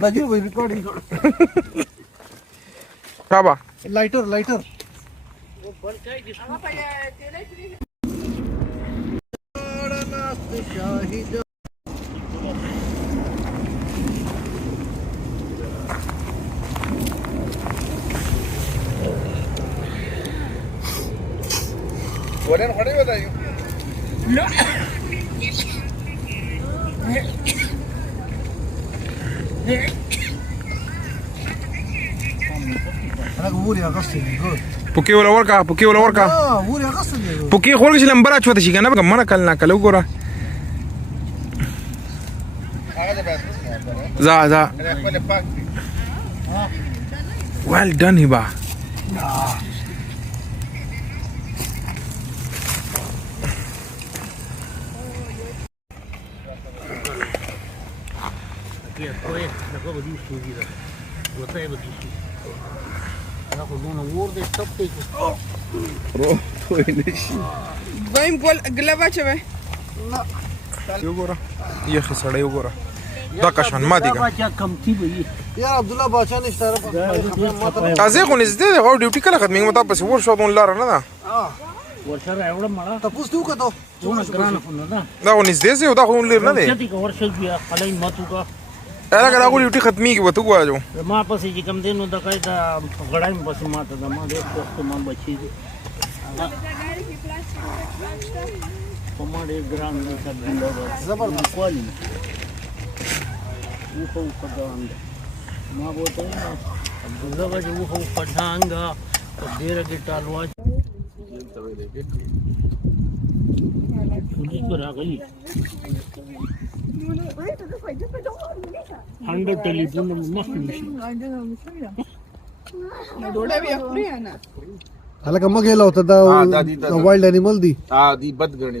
लगी हुई रिकॉर्डिंग शाबा lighter lighter वरन खड़े बताइयो Puki wala warka Puki خلق شي لمبر اچو تشي کنه بګم نه کله کله وګوره za well done hiba بایم بول ګلبا چوي یو ګوره یخ سړی وګوره دا کشان ما دیګه یار عبد الله بادشاہ نشته ازه خو نږدې دی او ډیوټي کله ختمي مو تاسو ور شو دون لار نه دا ورشره اورم مړه تاسو تو کته څونه ګران فون نه دا خو نږدې دی دا خو لیر نه دی چې دی ورشل بیا خلای ماتو کا اگر هغه ډیوټي ختمي کې وته واجو ما پسې چې کم دینو د قاعده غړای پسې ماته د ما د وخت ما بچی دي کومه ګران نه زبردست والی وخو قدان ما بوته عبد الله وجه وخو قدانګا ډیره کې ټالوا پولیس راغلی 100 ټلیفون مخ نشي ډوډۍ بیا خوري نه هلکه مګه لا وته دا وایلډ انیمل دی دی بد غړي